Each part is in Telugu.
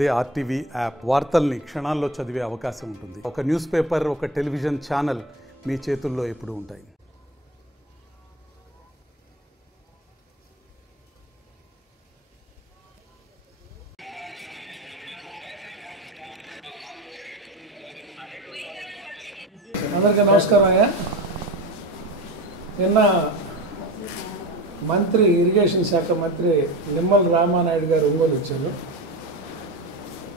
అదే ఆర్టీవీ యాప్ వార్తల్ని క్షణాల్లో చదివే అవకాశం ఉంటుంది. ఒక న్యూస్ పేపర్, ఒక టెలివిజన్ ఛానల్ మీ చేతుల్లో ఎప్పుడూ ఉంటాయి. అందరికీ నమస్కారం అయ్యా. నిన్న మంత్రి ఇరిగేషన్ శాఖ మంత్రి నిమ్మల రామానాయుడు గారు ఒంగోలు వచ్చారు.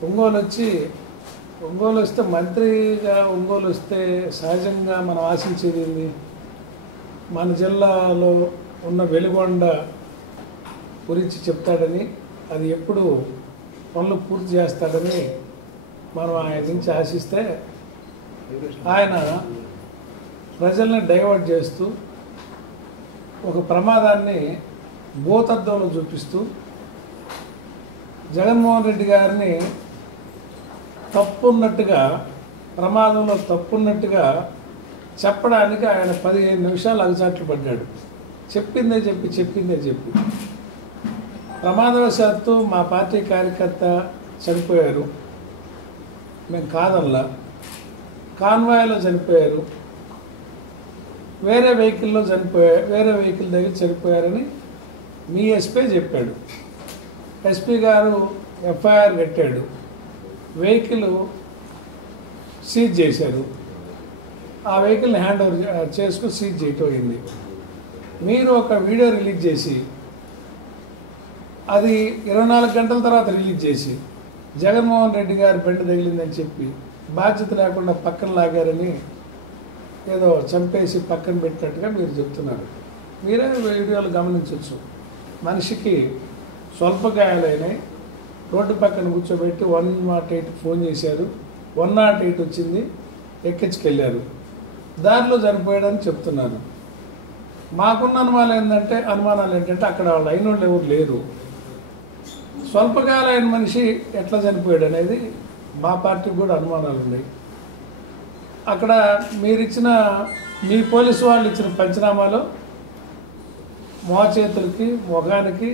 ఒంగోలు వస్తే మంత్రిగా ఒంగోలు వస్తే సహజంగా మనం ఆశించేది ఏంది? మన జిల్లాలో ఉన్న వెలుగొండ గురించి చెప్తాడని, అది ఎప్పుడు పనులు పూర్తి చేస్తాడని మనం ఆయన నుంచి ఆశిస్తే ఆయన ప్రజల్ని డైవర్ట్ చేస్తూ ఒక ప్రమాదాన్ని భూతద్దంలో చూపిస్తూ జగన్మోహన్ రెడ్డి గారిని తప్పున్నట్టుగా, ప్రమాదంలో తప్పున్నట్టుగా చెప్పడానికి ఆయన 15 నిమిషాలు అగచాట్లు పడ్డాడు. చెప్పిందే చెప్పి ప్రమాదవశాత్తు మా పార్టీ కార్యకర్త చనిపోయారు, మేము కాదల్లా. కాన్వాయ్లో చనిపోయారు, వేరే వెహికల్ దగ్గర చనిపోయారని మీ ఎస్పీ చెప్పాడు. ఎస్పీ గారు ఎఫ్ఐఆర్ కట్టాడు, వెహికల్ సీజ్ చేశారు. ఆ వెహికల్ని హ్యాండ్ ఓవర్ చేసుకుని సీజ్ చేయటం అయింది. మీరు ఒక వీడియో రిలీజ్ చేసి, అది 24 గంటల తర్వాత రిలీజ్ చేసి జగన్మోహన్ రెడ్డి గారి బండి తగిలిందని చెప్పి బాధ్యత లేకుండా పక్కన లాగారని, ఏదో చంపేసి పక్కన పెట్టినట్టుగా మీరు చెప్తున్నారు. మీరే వీడియోలు గమనించవచ్చు. మనిషికి స్వల్ప గాయాలైనాయి, రోడ్డు పక్కన కూర్చోబెట్టి 108 ఫోన్ చేశారు, 108 వచ్చింది, ఎక్కించుకెళ్ళారు, దారిలో చనిపోయాడని చెప్తున్నారు. మాకున్న అనుమానాలు ఏంటంటే అక్కడ వాళ్ళు అయిన వాళ్ళు ఎవరు లేరు. స్వల్పకాలైన మనిషి ఎట్లా చనిపోయాడు అనేది మా పార్టీకి కూడా అనుమానాలు ఉన్నాయి. అక్కడ మీ పోలీసు వాళ్ళు ఇచ్చిన పంచనామాలో మోచేతులకి, ముఖానికి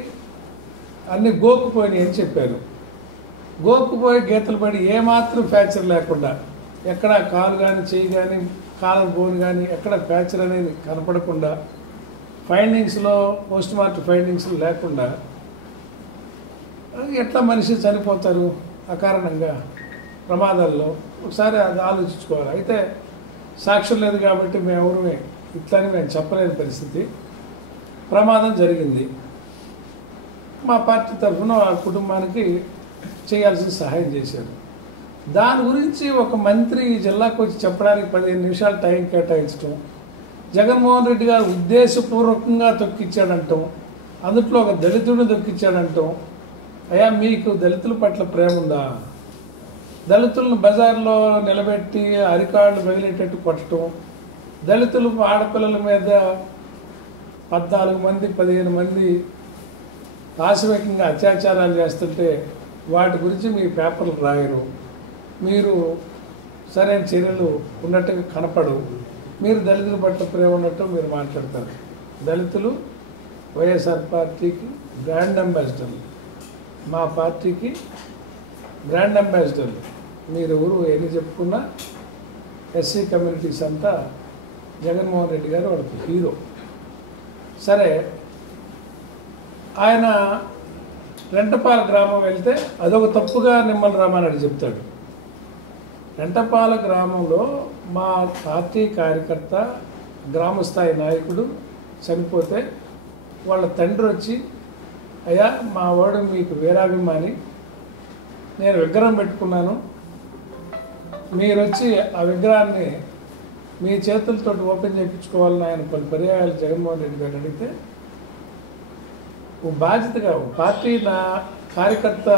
అన్నీ గోక్కుపోయినాయి అని చెప్పారు. గోక్కుపోయి గీతలు పడి ఏమాత్రం ఫ్రాక్చర్ లేకుండా, ఎక్కడ కాలు కానీ, చెయ్యి కానీ, కాలర్ బోన్ కానీ ఎక్కడ ఫ్రాక్చర్ అనేది కనపడకుండా, ఫైండింగ్స్లో పోస్ట్ మార్టం ఫైండింగ్స్ లేకుండా ఎట్లా మనిషి చనిపోతారు అకారణంగా ప్రమాదాల్లో? ఒకసారి అది ఆలోచించుకోవాలి. అయితే సాక్ష్యం లేదు కాబట్టి మేమెవరమే ఇట్లని మేము చెప్పలేని పరిస్థితి. ప్రమాదం జరిగింది, మా పార్టీ తరఫున ఆ కుటుంబానికి చేయాల్సిన సహాయం చేశారు. దాని గురించి ఒక మంత్రి ఈ జిల్లాకు వచ్చి చెప్పడానికి 15 నిమిషాలు టైం కేటాయించడం, జగన్మోహన్ రెడ్డి గారు ఉద్దేశపూర్వకంగా తొక్కిచ్చాడంటాం, అందుట్లో ఒక దళితుడిని తొక్కిచ్చాడంటాం. అయ్యా, మీకు దళితుల పట్ల ప్రేమ ఉందా? దళితులను బజార్లో నిలబెట్టి అరికాళ్ళు పగిలేటట్టు కొట్టడం, దళితులు ఆడపిల్లల మీద 14 మంది 15 మంది పాశవికంగా అత్యాచారాలు చేస్తుంటే వాటి గురించి మీ పేపర్లు రాయరు, మీరు సరైన చర్యలు ఉన్నట్టుగా కనపడవు. మీరు దళితుల పట్ల ప్రేమ ఉన్నట్టు మీరు మాట్లాడతారు. దళితులు వైఎస్ఆర్ పార్టీకి బ్రాండ్ అంబాసిడర్లు, మా పార్టీకి బ్రాండ్ అంబాసిడర్లు. మీరు ఎవరు ఎన్ని చెప్పుకున్నా ఎస్సీ కమ్యూనిటీస్ అంతా జగన్మోహన్ రెడ్డి గారు వాళ్ళకి హీరో. సరే, ఆయన రెంటపాల గ్రామం వెళ్తే అదొక తప్పుగా నిమ్మల రామానాయుడు చెప్తాడు. రెంటపాల గ్రామంలో మా పార్టీ కార్యకర్త, గ్రామస్థాయి నాయకుడు చనిపోతే వాళ్ళ తండ్రి వచ్చి, అయ్యా మా వాడు మీకు వీరాభిమాని, నేను విగ్రహం పెట్టుకున్నాను, మీరు వచ్చి ఆ విగ్రహాన్ని మీ చేతులతో ఓపెన్ చేయించుకోవాలని ఆయన కొన్ని పర్యాయాలు జగన్మోహన్ రెడ్డి గారు అడిగితే, ఓ బాధ్యతగా పార్టీ నా కార్యకర్త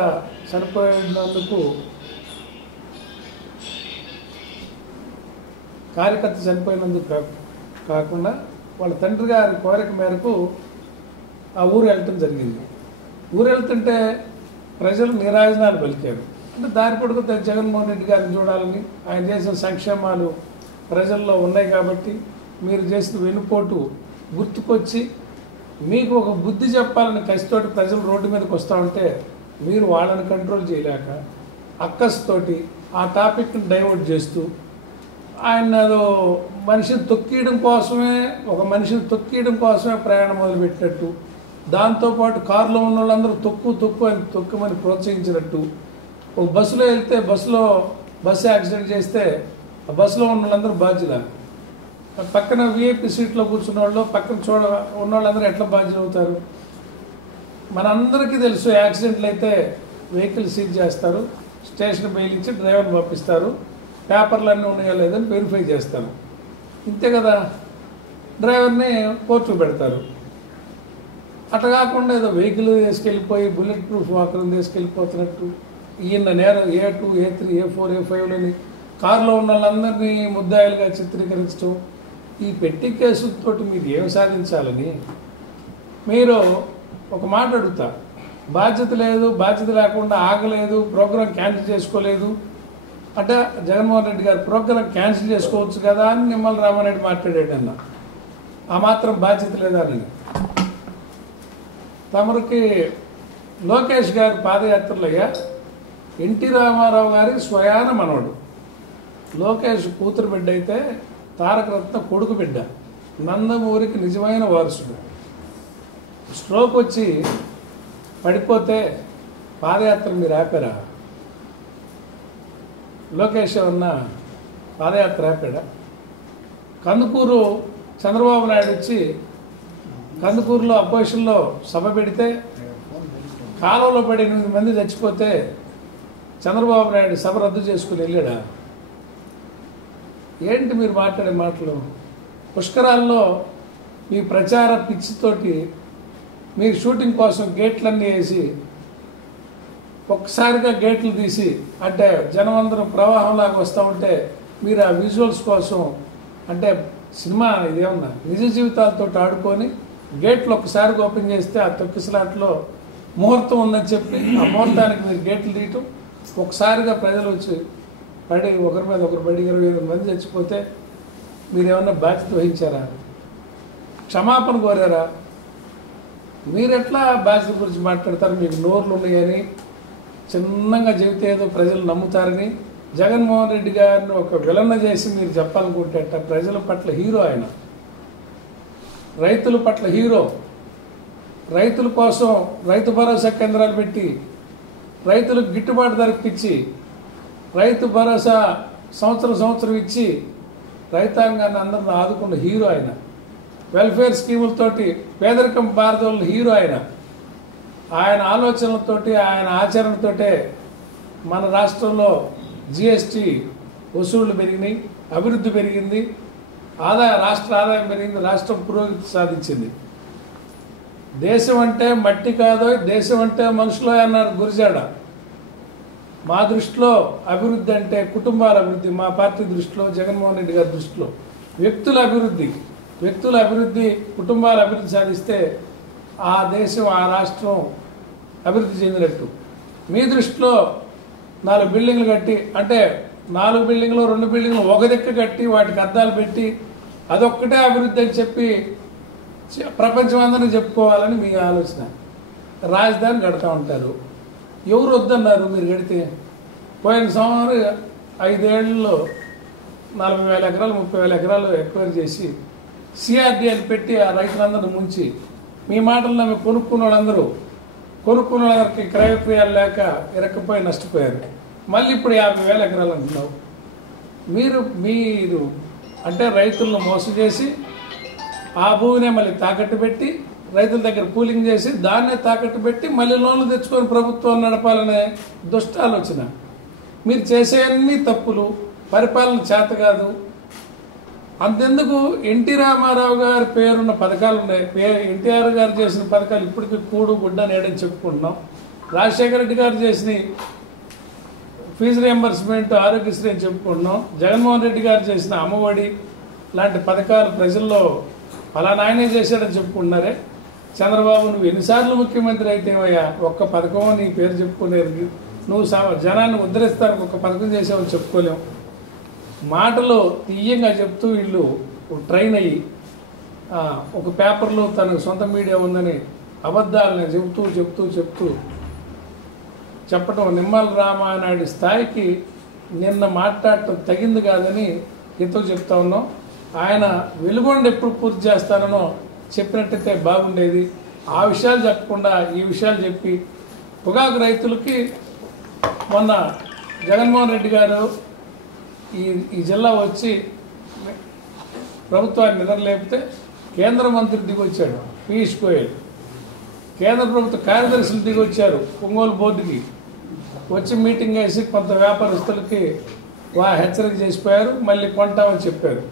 చనిపోయినందుకు కాకుండా వాళ్ళ తండ్రి గారి కోరిక మేరకు ఆ ఊరు వెళ్ళటం జరిగింది. ఊరు వెళ్తుంటే ప్రజలు నీరాజనాలు పలికారు. అంటే దారి పొడుగు జగన్మోహన్ రెడ్డి గారిని చూడాలని, ఆయన చేసిన సంక్షేమాలు ప్రజల్లో ఉన్నాయి కాబట్టి మీరు చేసిన వెనుపోటు గుర్తుకొచ్చి మీకు ఒక బుద్ధి చెప్పాలని కసితోటి ప్రజలు రోడ్డు మీదకి వస్తూ ఉంటే మీరు వాళ్ళని కంట్రోల్ చేయలేక అక్కస్తోటి ఆ టాపిక్ని డైవర్ట్ చేస్తూ ఆయన మనిషిని తొక్కియడం కోసమే తొక్కియడం కోసమే ప్రయాణం మొదలుపెట్టినట్టు, దాంతోపాటు కారులో ఉన్న వాళ్ళందరూ తొక్కుమని ప్రోత్సహించినట్టు, ఒక బస్సులో వెళ్తే బస్సు యాక్సిడెంట్ చేస్తే ఆ బస్సులో ఉన్న వాళ్ళందరూ బాధ్యులు, పక్కన విఐపి సీట్లో కూర్చున్న వాళ్ళు పక్కన ఉన్న వాళ్ళందరూ ఎట్లా బాధ్యులు అవుతారు? మనందరికీ తెలుసు యాక్సిడెంట్లు అయితే వెహికల్ సీజ్ చేస్తారు, స్టేషన్ బెయిల్ ఇచ్చి డ్రైవర్ని పంపిస్తారు, పేపర్లు అన్నీ ఉన్నాయో లేదని వెరిఫై చేస్తారు, ఇంతే కదా. డ్రైవర్ని కోర్టుకు పెడతారు. అట్లా కాకుండా ఏదో వెహికల్ తీసుకెళ్ళిపోయి బుల్లెట్ ప్రూఫ్ వాకర్ని తీసుకెళ్ళిపోతున్నట్టు ఈయన నేరం A2, A3, A4, A5లని కారులో ఉన్న వాళ్ళందరినీ ముద్దాయిలుగా చిత్రీకరించడం, ఈ పెట్టి కేసులతో మీరు ఏం సాధించాలని. మీరు ఒక మాట అడుగుతా, బాధ్యత లేకుండా ఆగలేదు, ప్రోగ్రాం క్యాన్సిల్ చేసుకోలేదు అంటే జగన్మోహన్ రెడ్డి గారు ప్రోగ్రాం క్యాన్సిల్ చేసుకోవచ్చు కదా అని నిమ్మల రామారెడ్డి మాట్లాడాడు అన్న. ఆ మాత్రం బాధ్యత లేదని. తమరికి లోకేష్ గారు పాదయాత్రలయ్యా ఎన్టీ రామారావు గారి స్వయాన మనవడు. లోకేష్ కూతురు బిడ్డ అయితే తారక రత్న కొడుకు బిడ్డ, నందమూరికి నిజమైన వారసుడు. స్ట్రోక్ వచ్చి పడిపోతే పాదయాత్ర మీరు ఆపారా? లోకేష్ ఏమన్నా పాదయాత్ర ఆపాడా? కందుకూరు చంద్రబాబు నాయుడు వచ్చి కందుకూరులో అపోజిషన్లో సభ పెడితే కాలువలో పడి 8 మంది చచ్చిపోతే చంద్రబాబు నాయుడు సభ రద్దు చేసుకుని వెళ్ళాడా? ఏంటి మీరు మాట్లాడే మాటలు? పుష్కరాల్లో మీ ప్రచార పిచ్చితోటి మీరు షూటింగ్ కోసం గేట్లన్నీ వేసి ఒక్కసారిగా గేట్లు తీసి అంటే జనం అందరం ప్రవాహంలాగా వస్తూ ఉంటే మీరు ఆ విజువల్స్ కోసం అంటే సినిమా ఇదేమన్నా నిజ జీవితాలతో ఆడుకొని గేట్లు ఒక్కసారిగా ఓపెన్ చేస్తే ఆ తొక్కిసలాట్లో ముహూర్తం ఉందని చెప్పి ఆ ముహూర్తానికి మీరు గేట్లు తీయటం, ఒకసారిగా ప్రజలు వచ్చి పడి ఒకరి మీద ఒకరు పడి 28 మంది చచ్చిపోతే మీరేమన్నా బాధ్యత వహించారా? క్షమాపణ కోరారా? మీరెట్లా బాధ్యత గురించి మాట్లాడతారు? మీకు నోర్లు ఉన్నాయని చిన్నగా చెబితే ఏదో ప్రజలు నమ్ముతారని జగన్మోహన్ రెడ్డి గారిని ఒక విలన చేసి మీరు చెప్పాలనుకుంటే ప్రజల పట్ల హీరో ఆయన, రైతుల పట్ల హీరో. రైతుల కోసం రైతు భరోసా కేంద్రాలు పెట్టి రైతులకు గిట్టుబాటు ధరకు ఇచ్చి రైతు భరోసా సంవత్సరం ఇచ్చి రైతాంగాన్ని అందరిని ఆదుకున్న హీరో ఆయన. వెల్ఫేర్ స్కీములతోటి పేదరికం బారదోళ్ళ హీరో ఆయన. ఆయన ఆలోచనలతోటి ఆయన ఆచరణతోటే మన రాష్ట్రంలో జిఎస్టీ వసూళ్లు పెరిగినాయి, అభివృద్ధి పెరిగింది, రాష్ట్ర ఆదాయం పెరిగింది, రాష్ట్రం పురోగతి సాధించింది. దేశం అంటే మట్టి కాదో, దేశం అంటే మనుషులో అన్నారు గురిజాడ. మా దృష్టిలో అభివృద్ధి అంటే కుటుంబాల అభివృద్ధి, మా పార్టీ దృష్టిలో, జగన్మోహన్ రెడ్డి గారి దృష్టిలో వ్యక్తుల అభివృద్ధి, కుటుంబాల అభివృద్ధి సాధిస్తే ఆ దేశం ఆ రాష్ట్రం అభివృద్ధి చెందినట్టు. మీ దృష్టిలో 4 బిల్డింగ్లు కట్టి అంటే 4 బిల్డింగ్లు 2 బిల్డింగ్లు ఒక దిక్కు కట్టి వాటికి అద్దాలు పెట్టి అదొక్కటే అభివృద్ధి అని చెప్పి ప్రపంచం అందరినీ చెప్పుకోవాలని మీ ఆలోచన. రాజధాని కడతా ఉంటారు. ఎవరు వద్దన్నారు మీరు కడితే? పోయిన సంవత్సరం 5 ఏళ్లలో 40,000 ఎకరాలు 30,000 ఎకరాలు ఎక్వైర్ చేసి సిఆర్డీఎల్ పెట్టి ఆ రైతులందరూ ముంచి మీ మాటల్లో మేము కొనుక్కున్న వాళ్ళందరికీ క్రయ విక్రయాలు లేక ఇరక్కపోయి నష్టపోయారు. మళ్ళీ ఇప్పుడు 50,000 ఎకరాలు అంటున్నావు. మీరు అంటే రైతులను మోసం చేసి ఆ భూమినే మళ్ళీ తాకట్టు పెట్టి రైతుల దగ్గర కూలింగ్ చేసి దాన్నే తాకట్టు పెట్టి మళ్ళీ లోన్లు తెచ్చుకొని ప్రభుత్వం నడపాలనే దుష్ట ఆలోచన. మీరు చేసే అన్ని తప్పులు, పరిపాలన చేత కాదు. అంతెందుకు ఎన్టీ రామారావు గారి పేరున్న పథకాలు ఉన్నాయి. ఎన్టీఆర్ గారు చేసిన పథకాలు ఇప్పటికీ కూడు గుడ్డ నేడని చెప్పుకుంటున్నాం. రాజశేఖర రెడ్డి గారు చేసిన ఫీజు రియంబర్స్మెంట్, ఆరోగ్యశ్రీ అని చెప్పుకుంటున్నాం. జగన్మోహన్ రెడ్డి గారు చేసిన అమ్మఒడి లాంటి పథకాలు ప్రజల్లో ఫలానా ఆయనే చేశాడని చెప్పుకుంటున్నారే. చంద్రబాబు నువ్వు ఎన్నిసార్లు ముఖ్యమంత్రి అయితేవయ్యా ఒక్క పథకం నీ పేరు చెప్పుకునేది? నువ్వు జనాన్ని ఉద్ధరిస్తానికి ఒక్క పథకం చేసావని చెప్పుకోలేము. మాటలు తీయంగా చెప్తూ వీళ్ళు ట్రైన్ అయ్యి ఒక పేపర్లో తనకు సొంత మీడియా ఉందని అబద్ధాలను చెప్తూ చెప్పడం నిమ్మల రామానాయుడు స్థాయికి నిన్న మాట్లాడటం తగింది కాదని హితవు చెప్తా ఉన్నాం. ఆయన వెలుగొండ ఎప్పుడు పూర్తి చేస్తానో చెప్పినట్టయితే బాగుండేది. ఆ విషయాలు చెప్పకుండా ఈ విషయాలు చెప్పి పొగాకు రైతులకి మొన్న జగన్మోహన్ రెడ్డి గారు ఈ జిల్లా వచ్చి ప్రభుత్వాన్ని నిద్రలేపితే కేంద్ర మంత్రి దిగొచ్చాడు పీయూష్ గోయల్, కేంద్ర ప్రభుత్వ కార్యదర్శులు దిగొచ్చారు ఒంగోలు బోర్డుకి వచ్చి మీటింగ్ వేసి కొంత వ్యాపారస్తులకి హెచ్చరిక చేసిపోయారు. మళ్ళీ కొంటామని చెప్పారు.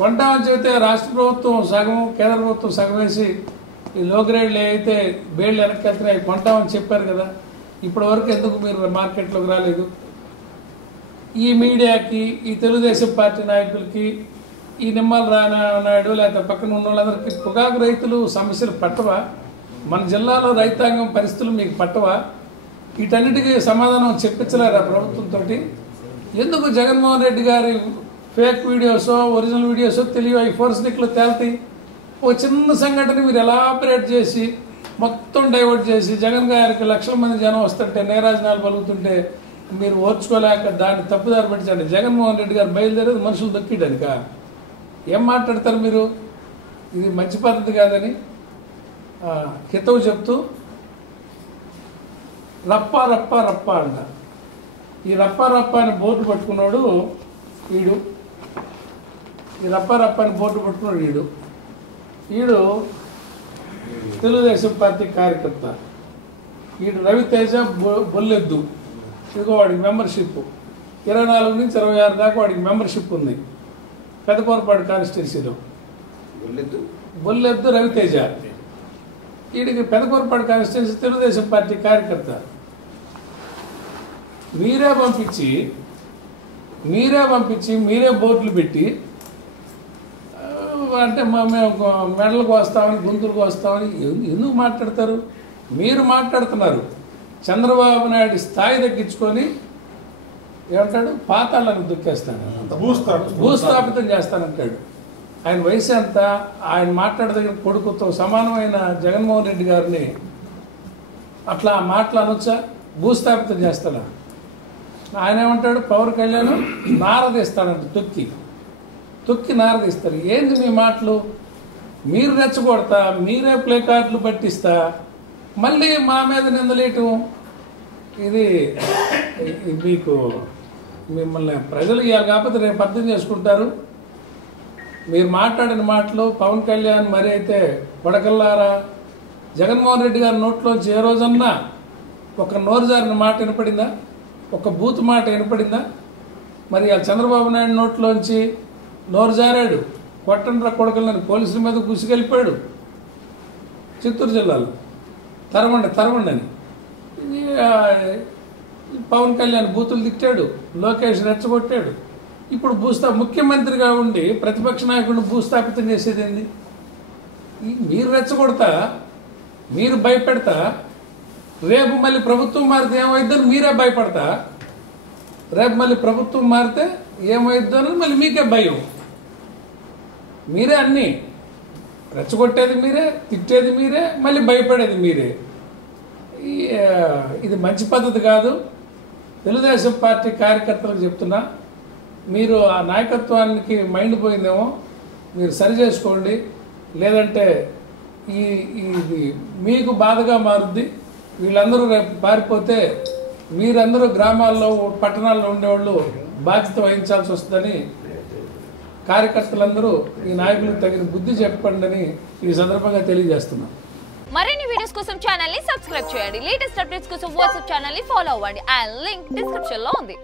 కొంటామని చెబితే రాష్ట్ర ప్రభుత్వం సగం కేంద్ర ప్రభుత్వం సగం వేసి ఈ లో గ్రేడ్లు అయితే బేళ్లు వెనక్కి వెళ్తున్నాయి కొంటామని చెప్పారు కదా. ఇప్పటి వరకు ఎందుకు మీరు మార్కెట్లోకి రాలేదు? ఈ మీడియాకి, ఈ తెలుగుదేశం పార్టీ నాయకులకి, ఈ నిమ్మల రామానాయుడు లేకపోతే పక్కన ఉన్న వాళ్ళందరికీ పొగాకు రైతులు సమస్యలు పట్టవా? మన జిల్లాలో రైతాంగం పరిస్థితులు మీకు పట్టవా? వీటన్నిటికీ సమాధానం చెప్పించలేరా ప్రభుత్వంతో? ఎందుకు జగన్మోహన్ రెడ్డి గారి ఫేక్ వీడియోసో ఒరిజినల్ వీడియోసో తెలియవు, అవి ఫోర్స్నిక్లో తేల్తాయి. ఒక చిన్న సంఘటన మీరు ఎలా ఆపరేట్ చేసి మొత్తం డైవర్ట్ చేసి జగన్ గారికి లక్షల మంది జనం వస్తుంటే నీరాజనాలు పలుకుతుంటే మీరు ఓర్చుకోలేక దాన్ని తప్పుదారి పెట్టండి. జగన్మోహన్ రెడ్డి గారు బయలుదేరేది మనుషులు దొక్కిడనిక ఏం మాట్లాడతారు మీరు? ఇది మంచి పద్ధతి కాదని హితవు చెప్తూ రప్ప రప్ప రప్ప అంట. ఈ రప్ప రప్ప అని బోర్డు పట్టుకున్నాడు వీడు. ఈ రప్ప రప్ప అని బోర్డు పట్టుకున్నాడు వీడు తెలుగుదేశం పార్టీ కార్యకర్త. వీడు రవితేజ బొల్లెద్దు. ఇదిగో వాడికి మెంబర్షిప్ 24 నుంచి 26 దాకా వాడికి మెంబర్షిప్ ఉంది పెదకూరపాడు కాన్స్టిట్యున్సీలో. బొల్లెద్దు రవితేజ. వీడికి పెదకూరపాడు కాన్స్టిట్యున్సీ తెలుగుదేశం పార్టీ కార్యకర్త. మీరే పంపించి మీరే బోర్డులు పెట్టి అంటే మేము మెడలకు వస్తామని గొంతులకు వస్తామని ఎందుకు మాట్లాడతారు? మీరు మాట్లాడుతున్నారు. చంద్రబాబు నాయుడు స్థాయి తగ్గించుకొని ఏమంటాడు? పాతాళాన్ని దుక్కేస్తాను, భూస్థాపితం చేస్తానంటాడు. ఆయన వయసు ఎంత? ఆయన మాట్లాడదగిన కొడుకుతో సమానమైన జగన్మోహన్ రెడ్డి గారిని అట్లా మాట్లాడొచ్చా? భూస్థాపితం చేస్తాడా? ఆయన ఏమంటాడు? పవన్ కళ్యాణ్ నారదీస్తాడంట, తొక్కి నారదీస్తారు. ఏంది మీ మాటలు? మీరు రెచ్చగొడతా, మీరే ప్లే కార్డులు పట్టిస్తా, మళ్ళీ మా మీద నిందలేయటం. ఇది మీకు మిమ్మల్ని ప్రజలు ఇవ్వాలి కాకపోతే రేపు అర్థం చేసుకుంటారు. మీరు మాట్లాడిన మాటలు పవన్ కళ్యాణ్ మరి అయితే కొడకల్లారా. జగన్మోహన్ రెడ్డి గారి నోట్లోంచి ఏ రోజన్నా ఒక నోరు జారిన మాట వినపడిందా? ఒక బూత్ మాట వినపడిందా? మరి ఆ చంద్రబాబు నాయుడు నోట్లోంచి నోరు జారాడు. కొట్టండ్ర కొడకలని పోలీసుల మీద గుసికెళ్ళిపోయాడు చిత్తూరు జిల్లాలో. తరవండి అని పవన్ కళ్యాణ్ బూతులు తిట్టాడు, లోకేష్ రెచ్చగొట్టాడు. ఇప్పుడు ముఖ్యమంత్రిగా ఉండి ప్రతిపక్ష నాయకుడిని భూస్థాపితం చేసేది ఏంది? మీరు రెచ్చగొడతా, మీరు భయపెడతా, రేపు మళ్ళీ ప్రభుత్వం మారితే ఏమైద్దని మీరే భయపడతా, రేపు మళ్ళీ ప్రభుత్వం మారితే ఏమైద్దని మళ్ళీ మీకే భయం. మీరే అన్నీ రెచ్చగొట్టేది మీరే, తిట్టేది మీరే, మళ్ళీ భయపడేది మీరే. ఇది మంచి పద్ధతి కాదు. తెలుగుదేశం పార్టీ కార్యకర్తలకు చెప్తున్నా, మీరు ఆ నాయకత్వానికి మైండ్ పోయిందేమో, మీరు సరి చేసుకోండి. లేదంటే ఇది మీకు బాధగా మారుద్ది. వీళ్ళందరూ రేపు పారిపోతే మీరందరూ గ్రామాల్లో పట్టణాల్లో ఉండేవాళ్ళు బాధ్యత వహించాల్సి వస్తుందని కార్యకర్తలందరూ ఈ నాయకులకు తగిన బుద్ధి చెప్పండి అని ఈ సందర్భంగా తెలియజేస్తున్నాం. మరిన్ని వీడియోస్ కోసం ఛానల్ ని సబ్స్క్రైబ్ చేయండి. లేటెస్ట్ అప్డేట్స్ కోసం వాట్సాప్ ఛానల్ ని ఫాలో అవ్వండి. ఆ లింక్ డిస్క్రిప్షన్ లో ఉంది.